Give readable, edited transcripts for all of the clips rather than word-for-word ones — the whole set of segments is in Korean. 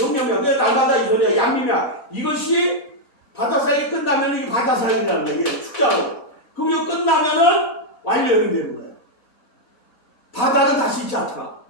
용념이야. 그게 날마다 이 소리야. 양림이야. 이것이 바다사역이 끝나면 이게 바다사역이라는 거야. 이게 축자로. 그럼 이거 끝나면은 완료형이 되는 거야. 바다는 다시 있지 않더라.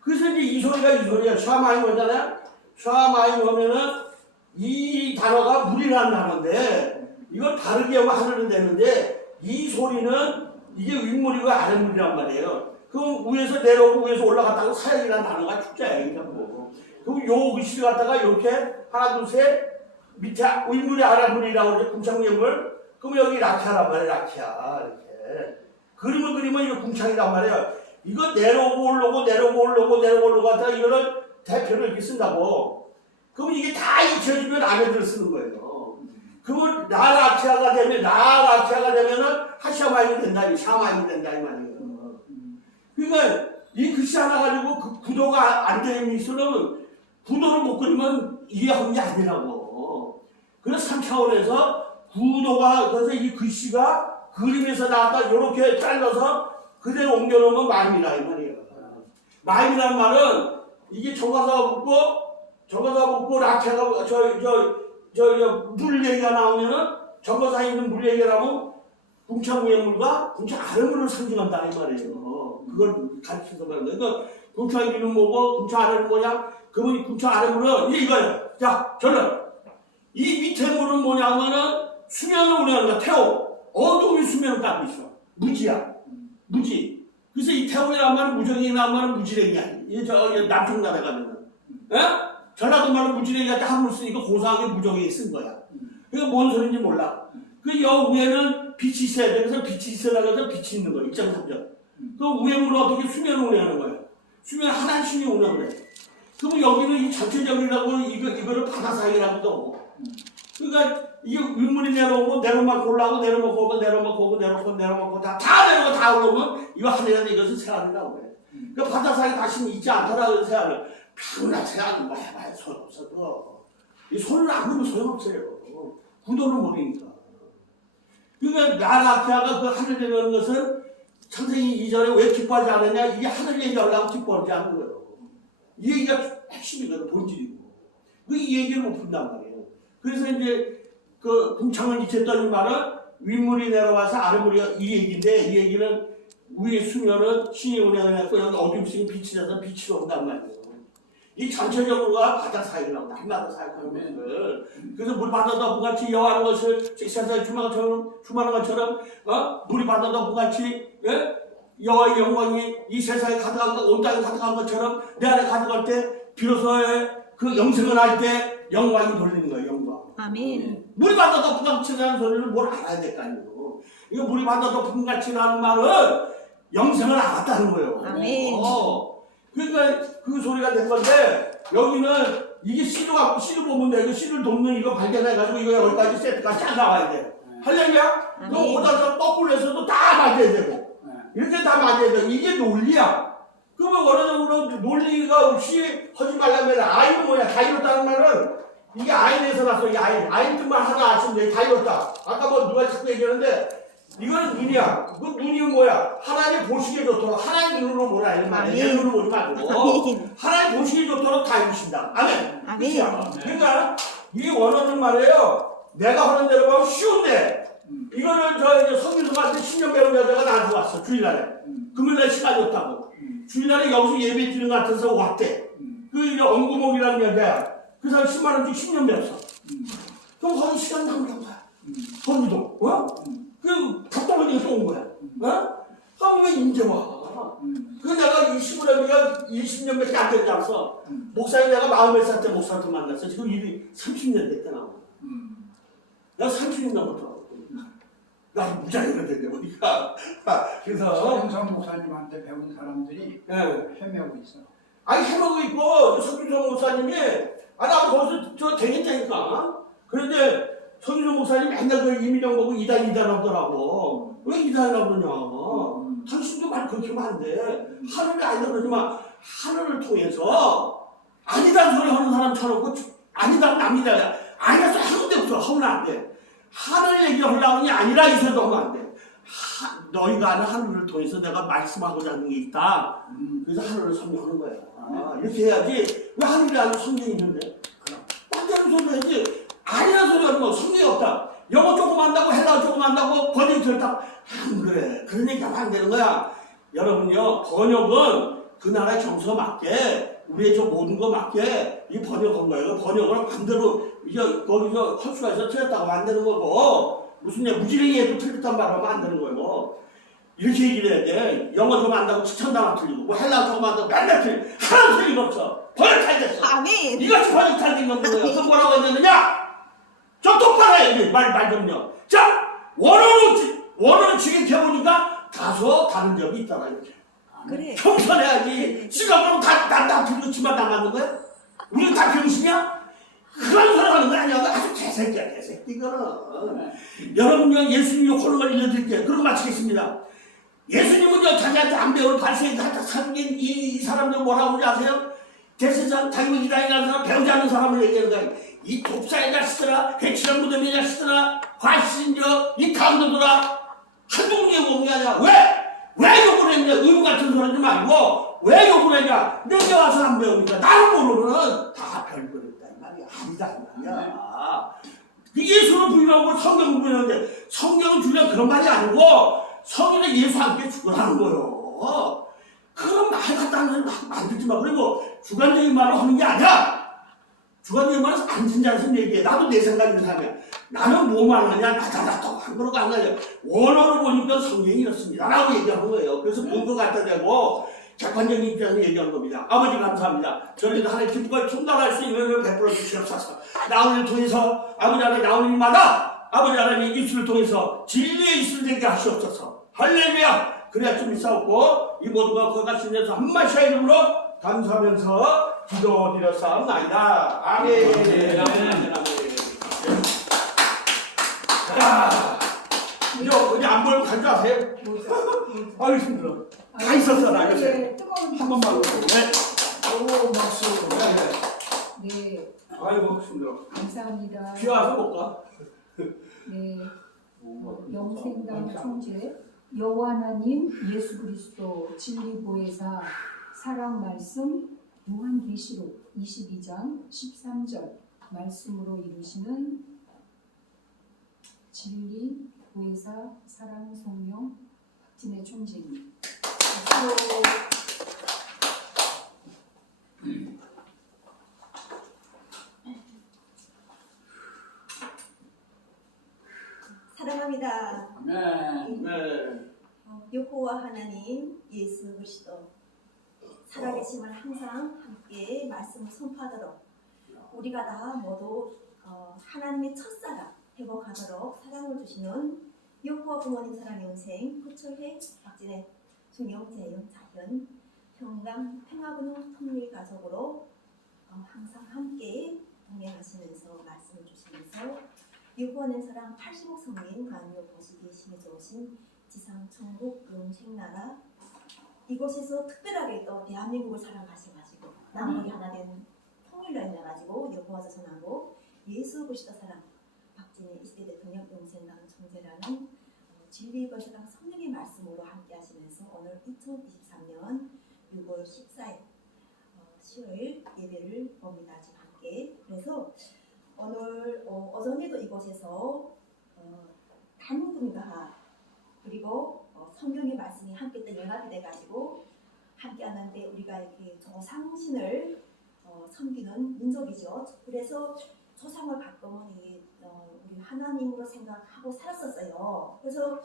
그래서 이제 이 소리가 이 소리야. 샤마임 오잖아요. 샤마임 오면은 이 단어가 물이라는 단어인데 이걸 다르게 하면 하늘은 되는데 이 소리는 이게 윗물이고 아랫물이란 말이에요. 그럼 위에서 내려오고 위에서 올라갔다고 사역이라는 단어가 축자예요. 그러니까 뭐. 그럼 요 글씨를 갖다가 이렇게 하나 둘 셋 밑에 윗물이 아랫물이라고 그러죠. 궁창예물. 그럼 여기 라키아란 말이에요. 라키아 이렇게 그림을 그리면 이거 궁창이란 말이에요. 이거 내려오고 올라오고 내려오고 올라오고 내려오고 올라오고 하다가 이거를 대표를 이렇게 쓴다고. 그럼 이게 다 잊혀지면 아래들을 쓰는 거예요. 그러면 나라키아가 되면은 하샤마임이 된다, 샤마임이 된다 이 말이에요. 그러니까 이 글씨 하나 가지고 그 구도가 안 되는 미술은 구도를 못 그리면 이해하는 게 아니라고. 그래서 3차원에서 구도가 그래서 이 글씨가 그림에서 나왔다 이렇게 잘라서 그대로 옮겨놓으면 마임이라 이 말이에요. 마임이란 말은 이게 정가사가 붙고 라키아가 물 얘기가 나오면은 정가사에 있는 물 얘기가 나오면 궁창 위의 물과 궁창 아랫물을 상징한다 이 말이에요. 그걸 가르쳐서 말하는 거예요. 그러니까 궁창 위는 뭐고 궁창 아랫물은 뭐냐? 그러면 궁창 아랫물은 이거예요. 자, 결론. 이 밑에 물은 뭐냐면은 수면을 우려하는 거야. 태호. 어둠이 수면을 갖고 있어. 무지야. 무지. 그래서 이 태호이란 말은 무정이란 말은 무지랭이야. 이게 남쪽 나라 가면은. 예? 전라도 말은 무지랭이가 한물 쓰니까 고상하게 무정이 쓴 거야. 그러니까 뭔 소리인지 몰라. 그 여 위에는 빛이 있어야 돼. 그래서 빛이 있으라고 해서 빛이 있는 거야. 2.3절. 그 위에 물은 어떻게 수면을 운행하는 거야. 수면 하나님이 운행을 해. 그럼 여기는 이 전체적이라고 이거를 바다사역이라고도 하고. 그러니까 이게 윗물이 내려오고 내려막 올라오고 내려먹고 내려먹고 다 내려오고 다 올라오면 이거 하늘에서 이것은 새하늘이라고 그래. 그 바다사역이 다시는 있지 않더라고 새하늘. 평온한 새하늘 뭐 해봐야 소용없어. 이 손을 안 넣으면 소용없어요. 구도를 모르니까. 그러니까 나라키아가 그 하늘에 내려오는 것은 선생이 이전에 왜 기뻐하지 않았냐? 이게 하늘 얘기하려고 기뻐하지 않는 거예요. 이 얘기가 핵심이거든, 본질이고. 이 얘기를 못 푼단 말이에요. 그래서 이제 그 궁창을 잊혔다는 말은 윗물이 내려와서 아랫물이 이 얘기인데 이 얘기는 위에 수면은 신이 운행을 했고 여기 어둠 속에 빛이 나서 빛이 온단 말이에요. 이 전체적으로가 바다 사이라고 날마다 사역하는 것을 그래서 물 바다도 부같이 여하는 것을 세상에 주마는 것처럼 물이 바다도 부같이 여호와의 영광이 이 세상에 가득한 온 땅에 가득한 것처럼 내 안에 가득할 때 비로소의 그 영생을 할 때 영광이 돌리는 거예요. 영광. 아멘. 물이 바다도 부같이라는 소리는 뭘 알아야 될 거 아니에요. 이거 물이 바다도 부같이라는 말은 영생을 알았다는 거예요. 아멘. 그러니까 그 소리가 된 건데 여기는 이게 씨를 보면 돼. 이거 씨를 돕는 이거 발견해가지고 이거 여기까지 세트가 쫙 나와야 돼. 할렐루야? 그럼 보다서 거꾸로에서도 다 맞아야 되고 이렇게 다 맞아야 돼. 이게 논리야. 그러면 원하적으로 논리가 없이 하지 말라면 아인은 뭐야? 다 이뤘다는 말은 이게 아인에서 났어. 이 아인 뜻만 하나 아시면 돼. 다 이뤘다. 아까 뭐 누가 자꾸 얘기하는데 이거는 눈이야. 그 눈이 뭐야? 하나님 보시기에 좋도록 하나님 눈으로 보라 이 말이야. 내 눈으로 보지 말고 하나님 보시기에 좋도록 다 이루신다. 아멘. 아멘. 그러니까 이 원어는 말이에요. 내가 하는 대로 보면 쉬운데 이거는 저 성균수한테 10년 배운 여자가 나한테 왔어. 주일날에. 금요일날 시간이 없다고. 주일날에 여기서 예배 드리는 것 같아서 왔대. 그 이제 엄구목이라는 여자야. 그 사람 10만 원 주고 10년 배웠어. 그럼 거기 시간 나오는 거야. 거기도. 그 답답하니까 또 온 거야. 하면 왜 이제 와? 그 내가 20년밖에 안 되지 않았어. 목사님 내가 40살 때 목사한테 만났어. 지금 일이 30년 됐잖아. 내가 30년 넘었더라고. 나 무장이가 됐네 보니까. 그래서 서영선 목사님한테 배운 사람들이 헤매고 있어. 아니 헤매고 있고 서균성 목사님이 나 거기서 저 되겠다니까. 그런데 서균성 목사님 맨날 그 이민영 보고 이단 하더라고. 왜 이단이라고 그러냐. 당신도 말 그렇게 하면 안 돼. 하늘이 아니다 그러지만 하늘을 통해서 아니다는 소리 하는 사람 쳐놓고 아니다면 납니다. 아니라서 하는 데부터 하면 안 돼. 하늘 얘기하려는 게 아니라 있어도 하면 안 돼. 너희가 아는 하늘을 통해서 내가 말씀하고자 하는 게 있다. 그래서 하늘을 설명하는 거야. 이렇게 해야지. 왜 하늘에 아는 성경이 있는데? 딴데는 소리 해야지. 아니라는 소리 하면 성경이 없다. 영어 조금 한다고 헬라어 조금 한다고 번역이 들었다. 안 그래. 그런 얘기 하면 안 되는 거야. 여러분요, 번역은 그 나라의 정서에 맞게 우리의 저 모든 거 맞게 이 번역한 거예요. 번역을 반대로 이제 거기서 헐수가에서 틀렸다고 안 되는 거고 무슨 무지랭이에도 틀렸단 말하면 안 되는 거예요. 이렇게 얘기를 해야 돼. 영어 좀 안다고 추천당하 틀리고 뭐 헬라어 좀 안다고 맨날 틀리고 하나도 틀림없어. 번역 잘 됐어. 아멘. 이것이 번역 잘 된 건데요. 그 뭐라고 했느냐? 저 똑바로 해야지. 말 좀요. 자, 원어로 지격해보니까 다소 다른 점이 있더라 이렇게. 그래. 겸손해야지. 지가 그럼 다 틀리고 치만 나가는 거야? 우리는 다 병신이야? 그런 소리 하는 거 아니야. 아주 개새끼야, 개새끼, 이거는. 여러분요, 예수님이 호는 걸 알려드릴게요. 그러고 마치겠습니다. 예수님은요, 자기한테 안 배우는 발생한테 사귄 이 사람들 뭐라고 그러지 아세요? 대세상, 자기가 이다이라는 사람, 배우지 않는 사람을 얘기하는 거야. 이 독사의 자식들아, 해치는 무덤의 자식들아, 과신저, 이 강도들아, 한두 군데 오는 게 아니라, 왜 욕을 했냐? 의무 같은 소리 하지 말고, 왜 욕을 했냐? 내가 와서 안 배우니까, 나를 모르면은 다 별거였다, 이 말이야. 아니다, 이 말이야. 예수를 부인하고 성경을 부인하는데, 성경은 주면 그런 말이 아니고, 성경은 예수 함께 죽으라는 거요. 그런 말 갖다 만들지 마. 그리고 주관적인 말을 하는 게 아니야. 주관적인 말은 앉은 자리에서 얘기해. 나도 내 생각인 사람이야. 나는 뭐만 하냐? 나다다도 안 그러고 안 가냐. 원어를 보니까 성경이 이렇습니다. 라고 얘기하는 거예요. 그래서 본 것 갖다 대고 객관적인 입장에서 얘기하는 겁니다. 아버지 감사합니다. 저희도 하나의 기쁨과 충당할 수 있는 은혜를 베풀어 주시옵소서. 나오는 통해서 아버지 하나님 나오는 일마다 아버지 하나님 입술을 통해서 진리의 입술 되게 하시옵소서. 할렐루야. 그래야 좀 있사옵고 이 모두가 거기가 신에서 한마디의 이름으로 감사하면서 기도드렸사옵나이다. 아멘. 아멘. 아멘. 자, 이제 안 보이면 간주하세요. 아유 힘들어. 다 있었어 나 요새. 한 번만. 네. 오 박수. 네. 네. 아이고 힘들어. 감사합니다. 비 와서 못 가. 네. 영생당 총재 여호와 하나님 예수 그리스도 진리보혜사 사랑 말씀 요한계시록 22장 13절 말씀으로 이루시는 진리 보혜사 사랑 성령 박진애 총재님. 사랑합니다. 네. 여호와 하나님 예수 그리스도 살아계심을 항상 함께 말씀을 선포하도록 우리가 다 모두 하나님의 첫사랑 회복하도록 사랑을 주시는 여호와 부모님 사랑 영생 구철회 박진애 중영 재영 자현 평강 평화군용 통일 가족으로 항상 함께 동행하시면서 말씀을 주시면서 여호와는 사랑 80억 성민 간요 보시기에 심히 좋으신 지상 천국 영생나라 이곳에서 특별하게 또 대한민국을 사랑하셔가지고 남북이 하나 된 통일로 인해가지고 여호와서 전하고 예수 그리스도 사랑 박진애 20대 대통령 영생당 총재라는 진리보혜사랑 성령의 말씀으로 함께 하시면서 오늘 2023년 6월 14일 수요일 예배를 봅니다. 지금 함께. 그래서 오늘 오전에도 이곳에서 단군가 그리고 성경의 말씀이 함께 또 연합이 돼가지고 함께 하는데 우리가 이렇게 조상신을 섬기는 민족이죠. 그래서 조상을 가끔은 우리 하나님으로 생각하고 살았었어요. 그래서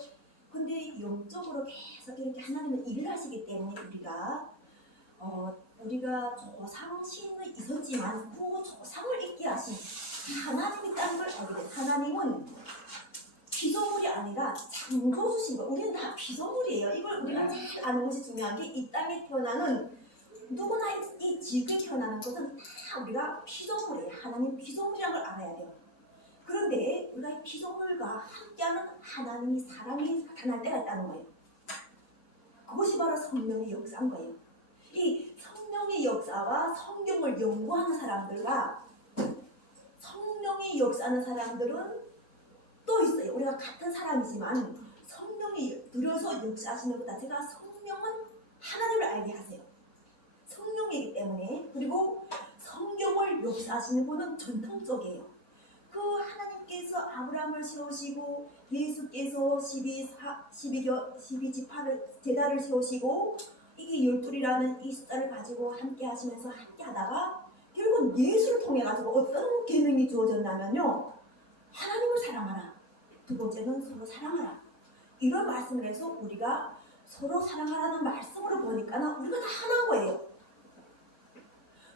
근데 영적으로 계속 이렇게 하나님은 일을 하시기 때문에 우리가 조상신을 있었지만 그 조상을 잊게 하신 하나님이 딴 걸 알게 돼. 하나님은 피조물이 아니라 창조주신 거. 우리는 다 피조물이에요. 이걸 우리가 제일 아는 것이 중요한 게 이 땅에 태어나는 누구나 이 지구에 태어나는 것은 다 우리가 피조물이에요. 하나님 피조물이라는 걸 알아야 돼요. 그런데 우리가 이 피조물과 함께하는 하나님이 사랑이 나타날 때가 있다는 거예요. 그것이 바로 성령의 역사인 거예요. 이 성령의 역사와 성경을 연구하는 사람들과 성령의 역사하는 사람들은 또 있어요. 우리가 같은 사람이지만 성령이 들여서 역사하시는 것 자체가 성령은 하나님을 알게 하세요. 성령이기 때문에, 그리고 성경을 역사하시는 분은 전통적이에요. 그 하나님께서 아브라함을 세우시고 예수께서 12지파를 제자를 세우시고 이게 12이라는 이 숫자를 가지고 함께 하시면서 함께 하다가 결국은 예수를 통해 가지고 어떤 계명이 주어졌냐면요, 하나님을 사랑하라, 두 번째는 서로 사랑하라, 이런 말씀을 해서 우리가 서로 사랑하라는 말씀으로 보니까 우리가 다 하나인 거예요.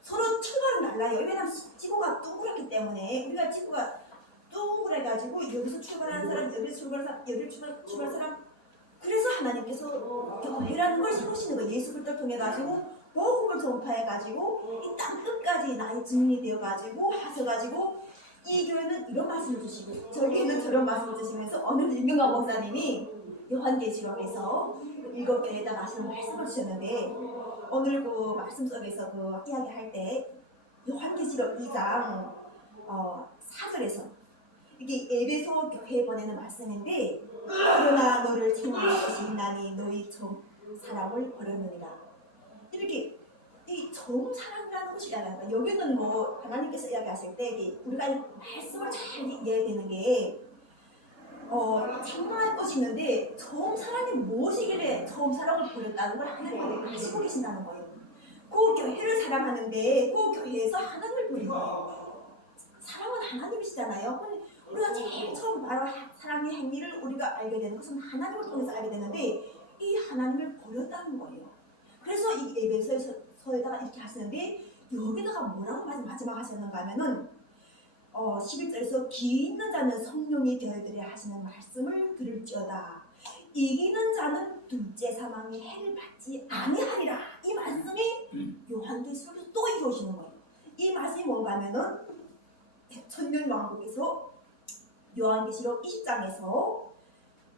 서로 출발은 달라요. 왜냐하면 지구가 둥그랗기 때문에, 우리가 지구가 둥그래가지고 여기서 출발하는 사람, 여기서 출발하는 사람, 여기서 출발하는 사람, 그래서 하나님께서 교회라는 걸 세우시는 거예요. 예수 그리스도를 통해 가지고 복음을 전파해 가지고 이 땅 끝까지 나의 증인이 되어 가지고 하셔가지고, 이 교회는 이런 말씀을 주시고 저기에는 저런 말씀을 주시면서 어느 유명한 목사님이 요한계시록에서 7교회에다 하시는 말씀을 주셨는데, 오늘 그 말씀 속에서 그 이야기할 때 요한계시록 2장 4절에서 이게 에베소 교회에 보내는 말씀인데, 그러나 너를 책망할 것이 있나니 너희 정 사랑을 버렸느니라. 이렇게 이 정 사랑이라는 것이 이야기하는 거예요. 여기는 뭐 하나님께서 이야기하실 때 우리가 말씀을 잘 이해해야 되는 게 책망할 것이 있는데, 정 사랑이 무엇이길래 정 사랑을 버렸다는 걸 하나님이 아시고 계신다는 거예요. 그 교회를 사랑하는데 그 교회에서 하나님을 버린 거예요. 사랑은 하나님이시잖아요. 우리가 제일 처음 바로 사랑의 행위를 우리가 알게 되는 것은 하나님을 통해서 알게 되는데, 이 하나님을 버렸다는 거예요. 그래서 이 에베소서에다가 이렇게 하시는데, 여기다가 뭐라고 마지막 하셨는가 하면은 11절에서 기 있는 자는 성령이 되어드려야 하시는 말씀을 들을지어다. 이기는 자는 둘째 사망의 해를 받지 아니하리라. 이 말씀이 요한계시록에서 또 이루어지는 거예요. 이 말씀이 뭔가 하면은 천년왕국에서 요한계시록 20장에서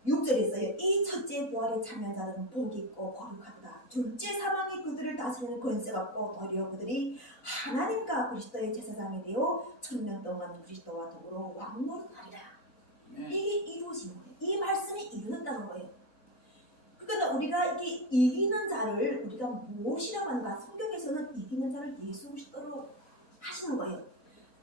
6절에 있어요. 이 첫째 부활에 참여한 자는 복이 있고 거룩하다. 둘째 사망이 그들을 다스리는 권세가 없고 도리어 그들이 하나님과 그리스도의 제사장이 되어 천년 동안 그리스도와 더불어 왕노릇하리라. 이게 이루어진 거예요. 이 말씀이 이루어졌다는 거예요. 그러니까 우리가 이게 이기는 자를 우리가 무엇이라고 하는가? 성경에서는 이기는 자를 예수 그리스도로 하시는 거예요.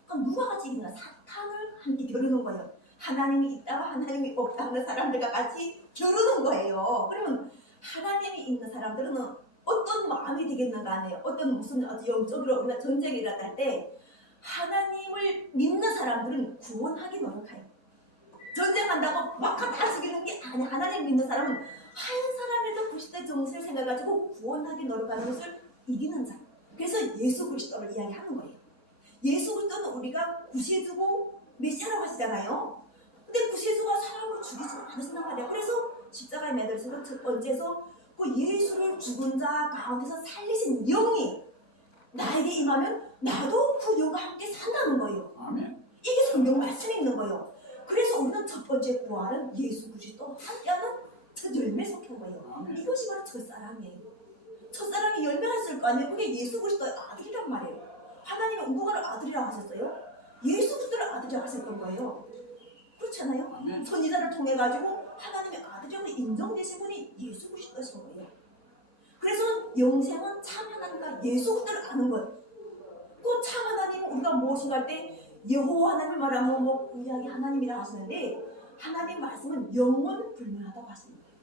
그럼 누가 같이 이기나? 사탄을 함께 겨루는 거예요. 하나님이 있다가 하나님이 없다 하는 사람들과 같이 겨루는 거예요. 그러면 하나님이 있는 사람들은 어떤 마음이 되겠는가 하네요. 어떤 무슨 영적으로 우리가 전쟁을 일어날 때 하나님을 믿는 사람들은 구원하기 노력해요. 전쟁한다고 막 다 죽이는 게 아니야. 하나님 믿는 사람은 한 사람이라도 그리스도의 정신을 생각해가지고 구원하기 노력하는 것을 이기는 자. 그래서 예수 그리스도를 이야기하는 거예요. 예수 그리스도는 우리가 구세주고 메시아라고 하시잖아요. 근데 구세주가 사람을 죽이지 않으신단 말이에요. 그래서 십자가에 매달려서 첫 번째서 그 예수를 죽은 자 가운데서 살리신 영이 나에게 임하면 나도 그 영과 함께 산다는 거예요. 아멘. 이게 성경 말씀이 있는 거예요. 그래서 우리는 첫 번째 부활은 예수 그리스도 함께하는 첫 열매 속한 거예요. 아멘. 이것이 바로 첫사랑이에요. 첫사랑이 열매가 있을 거 아니에요. 그게 예수 그리스도의 아들이란 말이에요. 하나님은 누구를 아들이라고 하셨어요? 예수 그리스도를 아들이라고 하셨던 거예요. 그렇잖아요. 아멘. 선지자를 통해 가지고 하나님의 아들이라고 인정되신 분이 예수 그리스도신 거예요. 그래서 영생은 참 하나님과 예수 그리스도를 아는 거예요. 그 참 하나님은 우리가 무엇인가 할 때 여호와 하나님을 말하면 뭐 구약의 하나님이라 하시는데, 하나님 말씀은 영원 불멸하다고 하시는 거예요.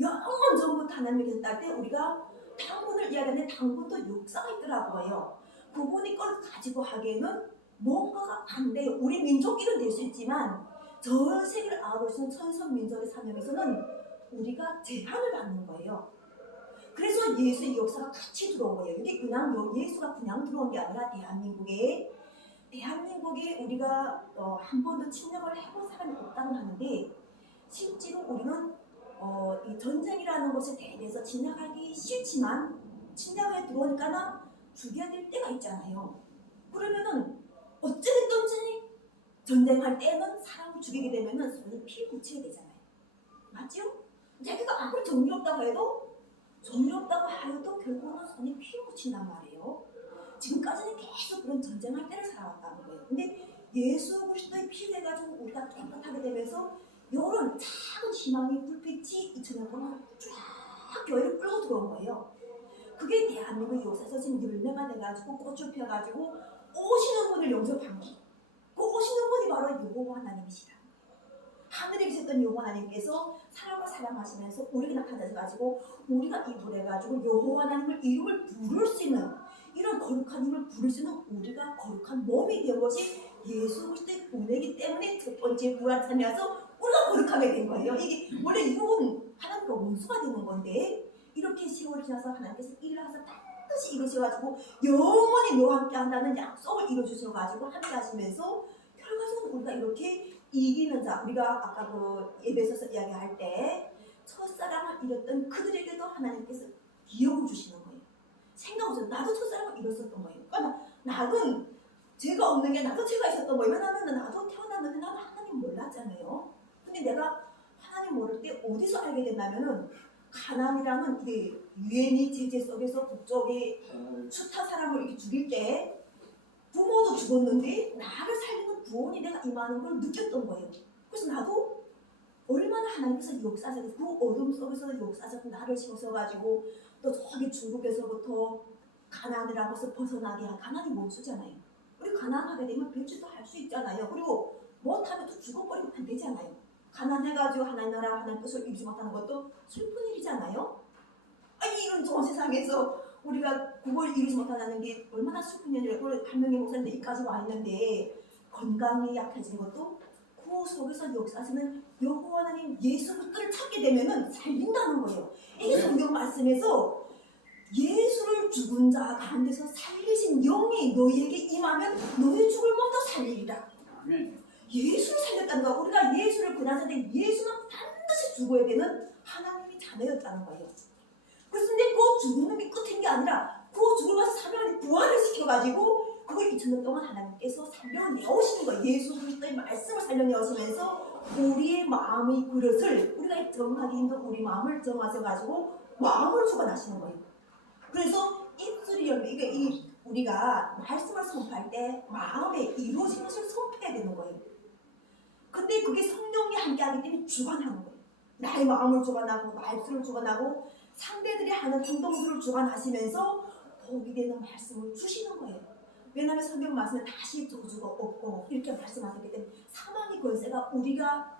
영원 전부터 하나님이 계셨다 할 때 우리가 당분을 이야기하는데 당분도 역사가 있더라고요. 그분이 걸 가지고 하기에는 뭔가가 안 돼요. 우리 민족끼리는 될 수 있지만 전 세계를 아우르시는 천선 민족의 사명에서는 우리가 제한을 받는 거예요. 그래서 예수의 역사가 같이 들어온 거예요. 이게 그냥 예수가 그냥 들어온 게 아니라 대한민국에 우리가 한 번도 침략을 해본 사람이 없다고 하는데, 실제로 우리는 이 전쟁이라는 것에 대해서 침략하기 싫지만 침략에 들어오니까 죽여야 될 때가 있잖아요. 그러면은 어찌됐든지 전쟁할 때는 사람을 죽이게 되면은 손에 피 묻혀야 되잖아요. 맞죠? 자기가 아무리 정의롭다고 해도 결국은 손에 피를 묻힌단 말이에요. 지금까지는 계속 그런 전쟁할 때를 살아왔다는 거예요. 근데 예수 그리스도의 피를 해가지고 우리가 깨끗하게 되면서 이런 작은 희망의 불빛이 2000년 동안 쫙 교회를 끌고 들어온 거예요. 그게 대한민국 역사에서 지금 열매가 돼가지고 꽃을 펴가지고 오시는 분을 영접한 거. 그 오시는 분이 바로 여호와 하나님이시다. 하늘에 계셨던 여호와 하나님께서 사람을 사랑하시면서 우리에게 나타나셔가지고 우리가 입을 해가지고 여호와 하나님을 이름을 부를 수 있는 이런 거룩한 이름을 부를 수 있는 우리가 거룩한 몸이 된 것이 예수 그리스도의 은혜이기 때문에 첫 번째 부활하면서 우리가 거룩하게 된 거예요. 이게 원래 이건 하나님과 원수가 되는 건데 이렇게 세월이 지나서 하나님께서 일을 하셔서 반드시 이루셔가지고 영원히 너와 함께 한다는 약속을 이루어주셔가지고 함께 하시면서 결과적으로 우리가 이렇게 이기는 자, 우리가 아까 그 예배소서 이야기할 때 첫사랑을 잃었던 그들에게도 하나님께서 기억을 주시는 거예요. 생각해보세요. 나도 첫사랑을 잃었었던 거예요. 그러니까 나는 죄가 없는 게 나도 죄가 있었던 거예요. 왜냐하면 나도 태어났는데 나는 하나님 몰랐잖아요. 근데 내가 하나님 모를 때 어디서 알게 됐냐면은 가난이라는 이게 유엔이 제재 속에서 북쪽에 숱한 사람을 이렇게 죽일 때 부모도 죽었는데 나를 살리는 구원이 내가 임하는 걸 느꼈던 거예요. 그래서 나도 얼마나 하나님께서 역사하셔서 그 어둠 속에서 역사하셔서 나를 세우셔가지고 또 저기 중국에서부터 가난이라고서 벗어나게 한 가난이 원수잖아요. 우리 가난하게 되면 배출도 할 수 있잖아요. 그리고 못하면 또 죽어버리면 안 되잖아요. 가난해가지고 하나님 나라 하나님 뜻을 이루지 못하는 것도 슬픈 일이잖아요. 아니 이런 좋은 세상에서 우리가 그걸 이루지 못한다는 게 얼마나 슬픈 일이에요. 한 명의 목사인데 여기까지 와 있는데 건강이 약해진 것도 그 속에서 역사하시는 여호와 하나님 예수 그리스도를 찾게 되면은 살린다는 거예요. 이게 성경 말씀에서 예수를 죽은 자 가운데서 살리신 영이 너희에게 임하면 너희 죽을 몸도 살리리라. 아멘. 예수를 살렸다는 거. 우리가 예수를 고난하는데 예수는 반드시 죽어야 되는 하나님의 자녀였다는 거예요. 그런데 그 죽는 게 끝인 게 아니라 그 죽을 가서 사명을 부활을 시켜가지고 그걸 2000년 동안 하나님께서 살려내오시는 거예요. 예수 그리스도의 말씀을 살려내오시면서 우리의 마음의 그릇을 우리가 정하기 힘든 우리 마음을 정하셔가지고 마음을 주관하시는 거예요. 그래서 입술이 열매, 이게 우리가 말씀을 선포할 때 마음에 이루어진 것을 선포해야 되는 거예요. 근데 그게 성령이 함께하기 때문에 주관하는 거예요. 나의 마음을 주관하고 말씀을 주관하고 상대들이 하는 행동들을 주관하시면서 복이 되는 말씀을 주시는 거예요. 왜냐하면 성경 말씀에 다시 저주가 없고 이렇게 말씀하셨기 때문에 사망의 권세가 우리가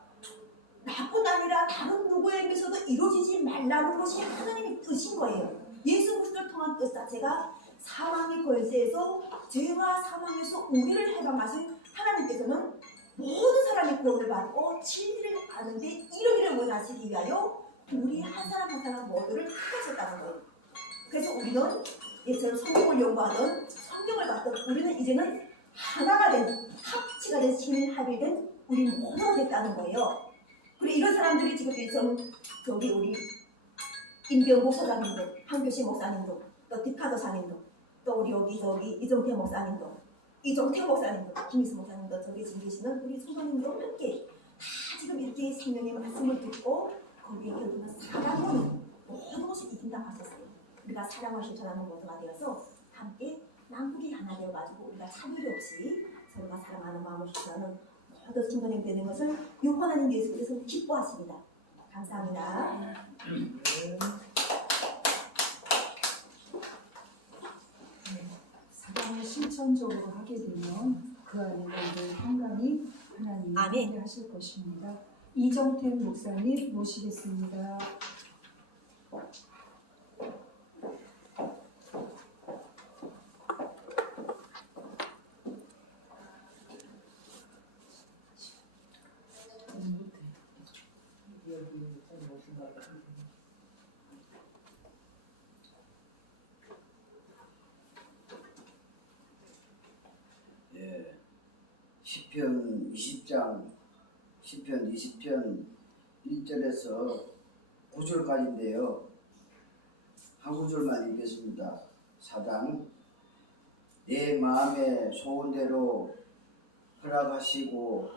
나뿐 아니라 다른 누구에게서도 이루어지지 말라는 것이 하나님의 뜻인 거예요. 예수 그리스도를 통한 뜻 자체가 사망의 권세에서 죄와 사망에서 우리를 해방하신 하나님께서는 모든 사람이 구원을 받고 진리를 아는데 이르기를 원하시기 위하여 우리 한 사람 한 사람 모두를 택하셨다는 거예요. 그래서 우리는 예처럼 성경을 연구하던 성경을 받던 우리는 이제는 하나가 된 합치가 된 신인 합일된 우리 모두가 됐다는 거예요. 그리고 이런 사람들이 지금 저기 우리 임병국 소장님도, 한교신 목사님도, 또 디카도 사님도, 또 우리 여기 저기 이정태 목사님도, 이정태 목사님도, 김희수 목사님도 저기 지금 계시는 우리 성도님도 함께 다 지금 이렇게 생명의 말씀을 듣고 거기에 결국은 사랑은 모든 것을 이긴다 하셨어요. 우리가 사랑을 실천하는 모두가 되어서 함께 남북이 하나 되어가지고 우리가 차별이 없이 서로가 사랑하는 마음을 실천하는 모든 성도님 되는 것을 하나님 예수께서 기뻐하십니다. 감사합니다. 사랑을 실천적으로 하게 되면 그 안에 늘 평강이 하나님이 아멘. 함께 하실 것입니다. 이정택 목사님 모시겠습니다. 예, 시편 20장, 시편 20편 1절에서 9절까지인데요. 한 구절만 읽겠습니다. 4장 내 마음의 소원대로 허락하시고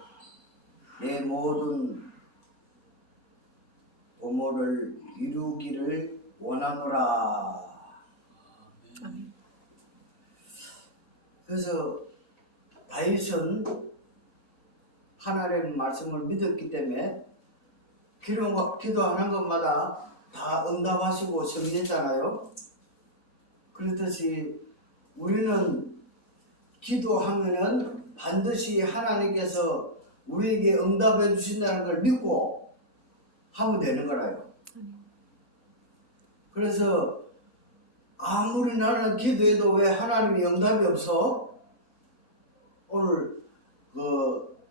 내 모든 보모를 이루기를 원하노라. 그래서 다윗은 하나님의 말씀을 믿었기 때문에 기도하는 것마다 다 응답하시고 승리했잖아요. 그렇듯이 우리는 기도하면은 반드시 하나님께서 우리에게 응답해 주신다는 걸 믿고 하면 되는 거라요. 그래서 아무리 나는 기도해도 왜 하나님이 응답이 없어? 오늘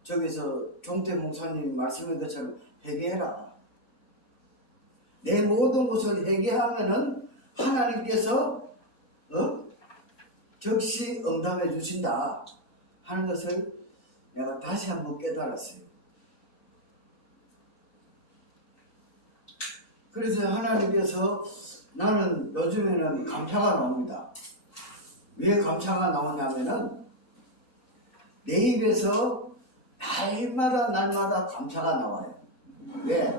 저기서 종태 목사님 말씀한 것처럼 회개해라. 내 모든 것을 회개하면은 하나님께서 즉시 응답해 주신다 하는 것을 내가 다시 한번 깨달았어요. 그래서 하나님께서 나는 요즘에는 감사가 나옵니다. 왜 감사가 나오냐면은 내 입에서 날마다 감사가 나와요. 왜?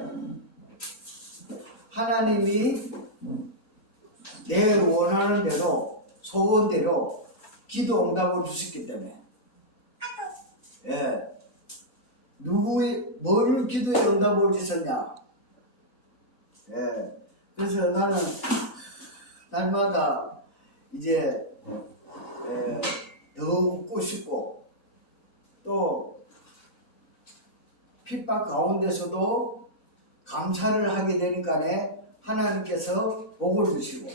하나님이 내 원하는 대로 소원대로 기도 응답을 주셨기 때문에. 예. 뭘 기도에 응답을 주셨냐? 예. 그래서 나는 날마다 이제 더 웃고 싶고 또 핍박 가운데서도 감사를 하게 되니까 하나님께서 복을 주시고,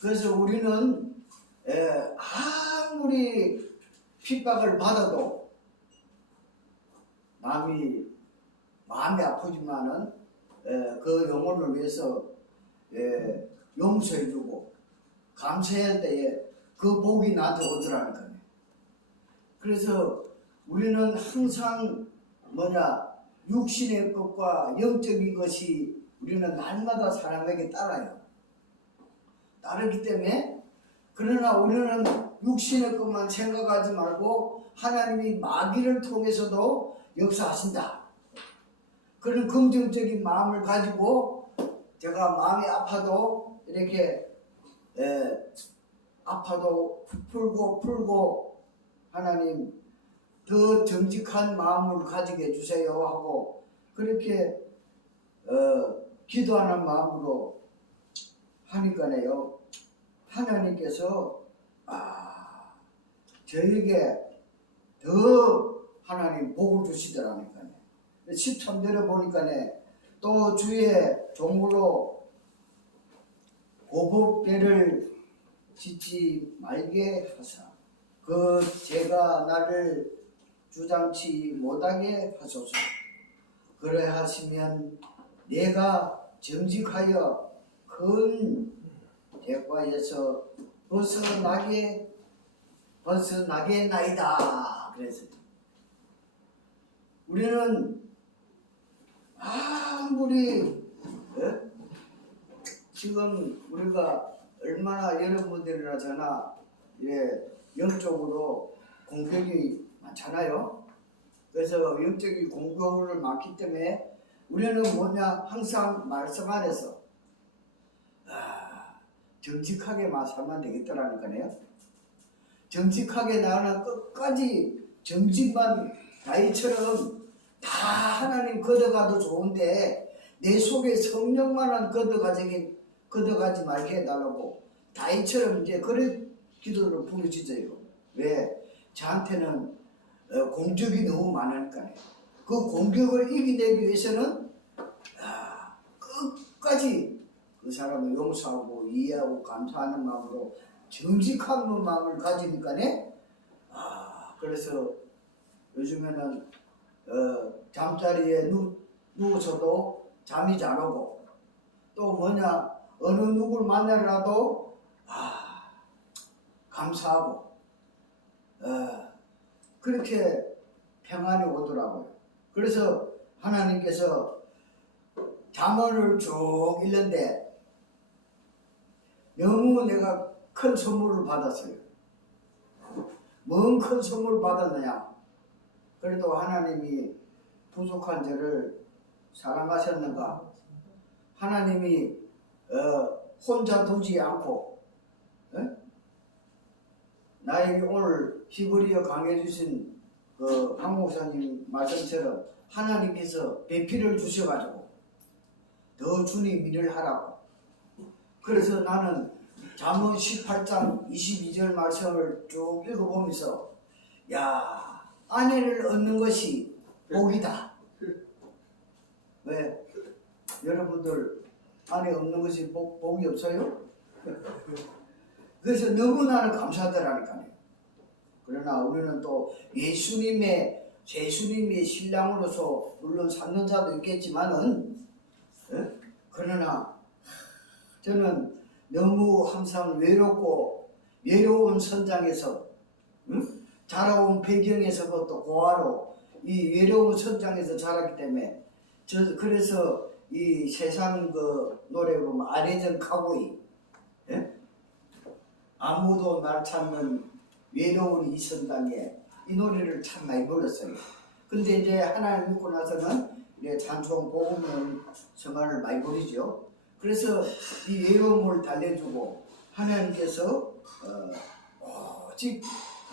그래서 우리는 아무리 핍박을 받아도 마음이 아프지만은 그 영혼을 위해서 용서해주고 감사할 때에 그 복이 나한테 오더라는 거예요. 그래서 우리는 항상 육신의 것과 영적인 것이 우리는 날마다 사람에게 따르기 때문에, 그러나 우리는 육신의 것만 생각하지 말고 하나님이 마귀를 통해서도 역사하신다. 그런 긍정적인 마음을 가지고 제가 마음이 아파도 이렇게 아파도 풀고 하나님 더 정직한 마음을 가지게 해주세요 하고 그렇게 기도하는 마음으로 하니까요, 하나님께서 저에게 더 하나님 복을 주시더라니까요. 13절에 보니까 또 주의 종으로 고복대를 짓지 말게 하사 그 죄가 나를 주장치 못하게 하소서. 그래 하시면 내가 정직하여 큰 대과에서 벗어나게 나이다. 그래서 우리는 아무리 지금 우리가 얼마나 여러분들이나 저나 영적으로 공격이 많잖아요. 그래서 영적인 공격을 많기 때문에 우리는 항상 말씀 안에서 정직하게 살면 되겠더라니까요. 정직하게 나는 끝까지 정직만 다윗처럼 다 하나님 걷어가도 좋은데 내 속에 성령만은 걷어가지 말게 해달라고 다윗처럼 이제 그런 기도를 부르짖어요. 왜? 저한테는 공격이 너무 많으니까요. 그 공격을 이기내기 위해서는 끝까지 그 사람을 용서하고 이해하고 감사하는 마음으로 정직한 마음을 가지니까네. 그래서 요즘에는 잠자리에 누워서도 잠이 잘 오고 또 어느 누구를 만나더라도 감사하고 그렇게 평안이 오더라고요. 그래서 하나님께서 잠언을 쭉 읽는데 너무 내가 큰 선물을 받았어요. 뭔 큰 선물을 받았느냐? 그래도 하나님이 부족한 저를 사랑하셨는가? 하나님이 혼자 두지 않고 나에게 오늘 히브리어 강해 주신 그 한국사님 말씀처럼 하나님께서 배필을 주셔가지고 더 주님 일을 하라고. 그래서 나는 잠언 18장 22절 말씀을 쭉 읽어보면서 야, 아내를 얻는 것이 복이다. 왜? 여러분들 아내 없는 것이 복이 없어요? 그래서 너무나는 감사하더라니까요. 그러나 우리는 또 예수님의 신랑으로서 물론 삼는 자도 있겠지만은 그러나 저는 너무 항상 외로운 선장에서 자라온 배경에서부터 고아로 이 외로운 선장에서 자랐기 때문에 그래서 이 세상 그 노래 보면 아래전 카고이 아무도 날 찾는 외로운 이 선장에 이 노래를 참 많이 불렀어요. 근데 이제 하나님 믿고 나서는 이제 찬송 복음 성가를 많이 부르죠. 그래서 이 외로움을 달래주고 하나님께서 오직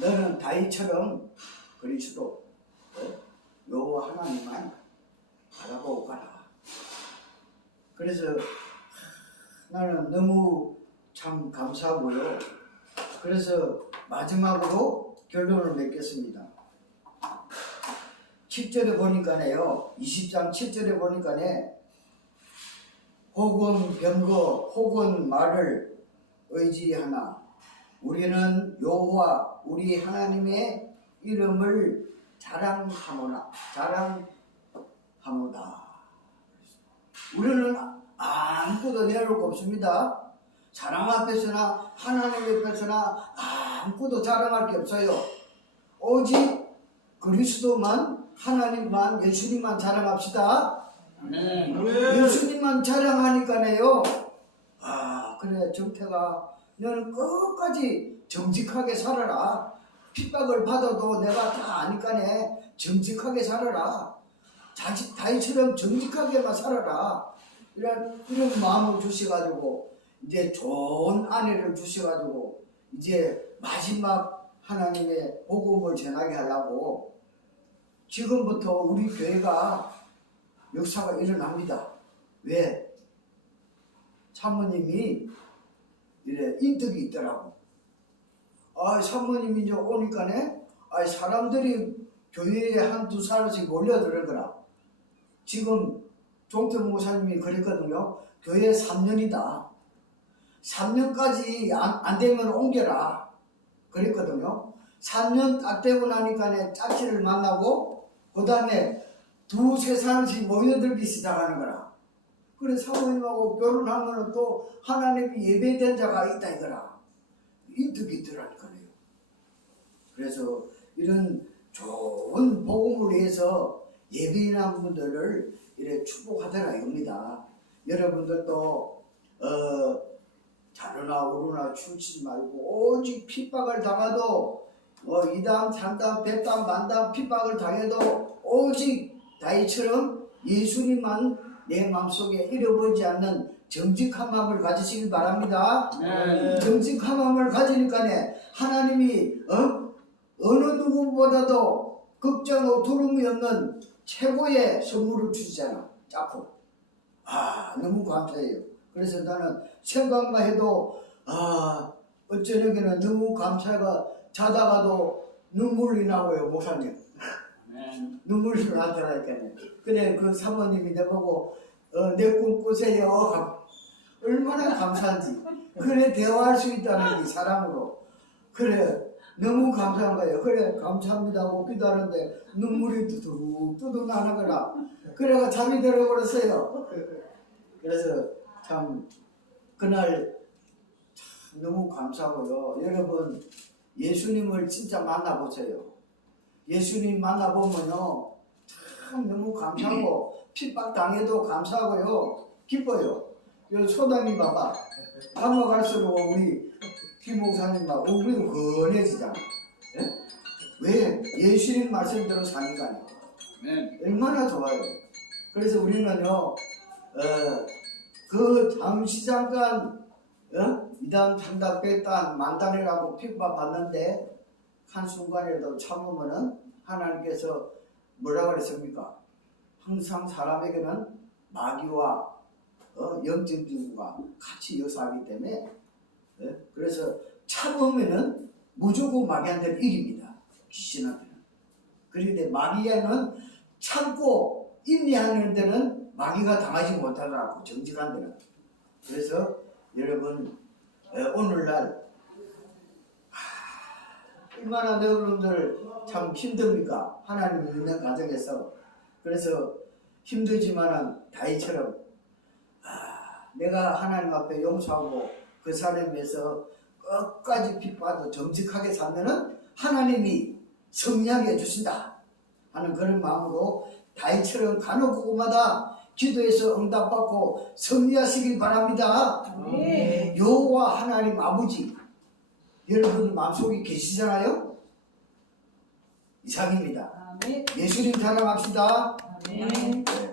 너는 다윗처럼 그리스도 요 하나님만 바라보고 가라. 그래서 나는 너무 참 감사하고요. 그래서 마지막으로 결론을 맺겠습니다. 7절에 보니까요, 20장 7절에 보니까네, 혹은 병거 혹은 말을 의지하나 우리는 여호와 우리 하나님의 이름을 자랑하노라. 우리는 아무것도 내놓을 거 없습니다. 사람 앞에서나 하나님 앞에서나 아무것도 자랑할 게 없어요. 오직 그리스도만, 하나님만, 예수님만 자랑합시다. 예수님만 자랑하니까네요. 그래 정태가 너는 끝까지 정직하게 살아라. 핍박을 받아도 내가 다 아니까네 정직하게 살아라. 자식 다윗처럼 정직하게만 살아라. 이런 마음을 주셔가지고 이제 좋은 아내를 주셔가지고 이제 마지막 하나님의 복음을 전하게 하려고 지금부터 우리 교회가 역사가 일어납니다. 왜? 사모님이 이래 인덕이 있더라고. 사모님이 이제 오니까네 사람들이 교회에 한두 사람씩 몰려들어더라. 지금 종태 목사님이 그랬거든요. 교회 3년이다. 3년까지 안 되면 옮겨라. 그랬거든요. 3년 딱 되고 나니까 짝지를 만나고 그 다음에 두세 사람씩 모여들기 시작하는 거라. 그래 사모님하고 결혼하면 또 하나님이 예배된 자가 있다 이거라. 인덕이 있더라니까요. 그래서 이런 좋은 복음을 위해서 예배인한 분들을 이렇게 축복하더라 이겁니다. 여러분들도 자르나 오르나 추치지 말고 오직 핍박을 당해도 이담 삼담 백담 만담 핍박을 당해도 오직 다윗처럼 예수님만 내 마음속에 잃어버리지 않는 정직한 마음을 가지시길 바랍니다. 정직한 마음을 가지니까 하나님이 어느 누구보다도 걱정하고 두려움이 없는 최고의 선물을 주시잖아. 짝꿍. 너무 감사해요. 그래서 나는 생각만 해도 어쩌려기는 너무 감사가 자다가도 눈물이 나고요. 목사님. 눈물이 나더라니까요. 그래 그 사모님이 내보고 내 꿈 꾸세요. 얼마나 감사한지. 그래 대화할 수 있다는 게 사람으로. 그래 너무 감사한 거예요. 그래 감사합니다 하고 기도하는데 눈물이 뚜둑 나는 거라. 그래가 잠이 들어버렸어요. 그래서 참 그날 참 너무 감사하고요. 여러분 예수님을 진짜 만나보세요. 예수님 만나보면요 참 너무 감사하고 핍박 당해도 감사하고요 기뻐요. 요 소담이 봐봐. 가면 갈수록 우리 김 목사님과 우리는 건해지잖아. 왜? 예수님 말씀대로 사니까요. 얼마나 좋아요. 그래서 우리는요 그 잠시 잠깐 이단 삼단 백단 만단이라고 핍박 받는데 한순간이라도 참으면은 하나님께서 뭐라 그랬습니까? 항상 사람에게는 마귀와 영적 기구가 같이 역사하기 때문에 예? 그래서 참으면은 무조건 마귀한테는 이깁니다. 귀신한테는. 그런데 마귀는 참고 인내하는 데는 마귀가 당하지 못하더라고. 정직한 데는. 그래서 여러분 오늘날 얼마나 여러분들 참 힘듭니까? 하나님 믿는 가정에서. 그래서 힘들지만은 다윗처럼 내가 하나님 앞에 용서하고 그 사람에 위해서 끝까지 빚받아 정직하게 살면은 하나님이 승리하게 해주신다 하는 그런 마음으로 다윗처럼 간혹고마다 기도해서 응답받고 승리하시길 바랍니다. 네. 여호와 하나님 아버지 여러분 마음속에 계시잖아요. 이상입니다. 아멘. 예수님 사랑합시다. 아멘. 네.